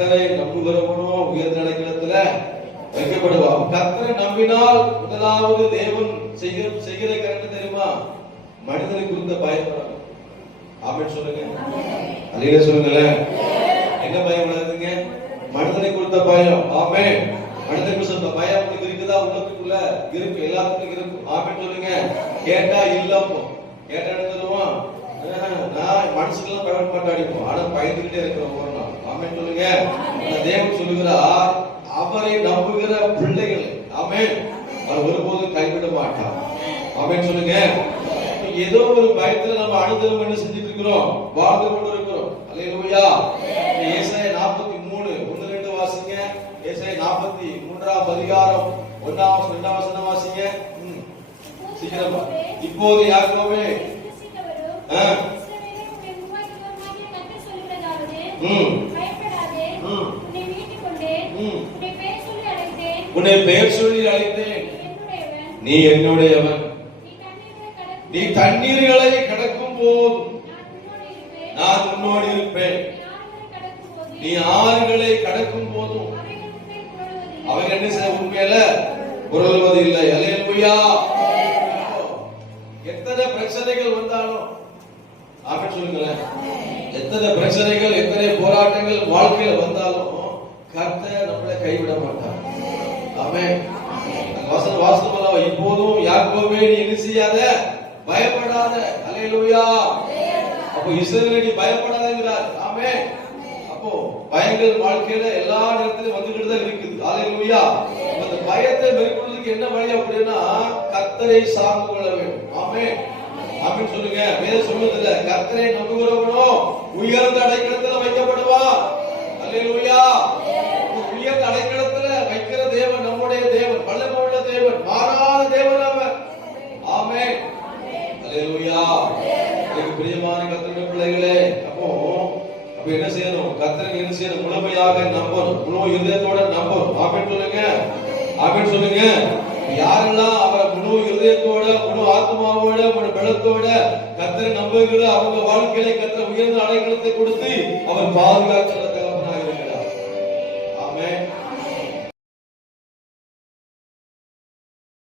கர்த்தரை நம்புகிறவனோ உயர்ந்த அடைக்கலத்துல வைக்கப்படுவான். கர்த்தரை நம்பினால் முதலாவது தேவன் செய்கிற கரெக்ட் தெரியுமா? மனிதனை குறித்த பயப்படாது. ஆமென் சொல்லுங்க. அல்லேலூயா சொல்லுங்களேன். என்ன பயம் வளருதுங்க? மனிதனை குறித்த பயம். ஆமென். மனிதனை குறித்த பயம் உங்களுக்கு இருக்குதா? உள்ளத்துக்குள்ள இருக்கு, எல்லாத்துக்கும் இருக்கு. ஆமென் சொல்லுங்க. கேட்டா இல்லப்போ கேட்டா என்ன சொல்லுவான்? நான் மனசுக்கெல்லாம் பயப்பட மாட்டாடிப்போம், ஆனா பயந்துகிட்டே இருக்கிறோம் ஒரு நாள். ஆமென் சொல்லுங்க. தேவன் சொல்லுகிறார், அவரை நம்புகிற பிள்ளைகள் ஆமென் அவர் ஒருபோதும் கைவிட மாட்டார். ஆமென் சொல்லுங்க. ஏதோ ஒரு பயத்துல நம்ம அனுதினம் என்ன செஞ்சுட்டு இருக்கிறோம்? வாழ்ந்து கொண்டு இருக்கிறோம். அல்லேலூயா. ஏசாயா 43 1-2 வாசிங்க. ஏசாயா 43 அதிகாரம் 1-2 வசனம் வாசிங்க. சீக்கிரமா. இப்போது யாக்கோபே உன்னை பெயர் சொல்லி அழைத்தேன், நீ என்னுடையவன். நீ தண்ணீர்களை கடக்கும் போது நான் உன்னோடு இருப்பேன். நீ ஆறுகளை கடக்கும் போதும் அவங்க என்ன செய்ய உண்மையில புரளுவது இல்லை. அல்லேலூயா. எத்தனை பிரச்சனைகள் வந்தாலும் ஆமென் சொல்லுங்களேன். எத்தனை பிரச்சனைகள் எத்தனை போராட்டங்கள் வாழ்க்கையில வந்தாலும் கர்த்தர் நம்மளை கைவிட மாட்டார். ஆமென். வசனம் வாசித்தோம். இப்போதும் யாக்கோபே நீ என்ன செய்யாத, பயப்படாத. அல்லேலூயா. அப்போ இஸ்ரவேலே நீ பயப்படாதங்கிறார். ஆமென். அப்போ பயங்கள் வாழ்க்கையில எல்லா நேரத்திலும் வந்துகிட்டு தான் இருக்குது. அல்லேலூயா. அந்த பயத்தை மேற்கொள்றதுக்கு என்ன வழி அப்படின்னா கர்த்தரை சார்ந்து கொள்ள வேண்டும். ஆமென். ஆமென் சொல்லுங்க. வேதம் சொல்லுதுல, கர்த்தரை நம்புகிறவனோ உயர்ந்த அடைக்கலத்துல வைக்கப்படுவான். அல்லேலூயா. உயர்ந்த அடைக்கலத்துல வைக்கிற தேவன் நம்முடைய தேவன், வல்லமையுள்ள தேவன், மாறாத தேவன் அவர். ஆமென். அல்லேலூயா. எனக்கு பிரியமான கர்த்தருடைய பிள்ளைகளே, அப்போ என்ன செய்யணும்? கர்த்தரை என்ன செய்யணும்? முழுமையாக நம்பணும், முழு இதயத்தோட நம்பணும். ஆமென் சொல்லுங்க. ஆமென் சொல்லுங்க. யாரெல்லாம் அவரை முழு இதயத்தோட முழு ஆத்மாவோட முழு பலத்தோட கர்த்தரை நம்புகிற அவங்க வாழ்க்கையில கர்த்தர் உயர்ந்த அடைக்கலத்தை கொடுத்து அவர் பாதுகாக்கிற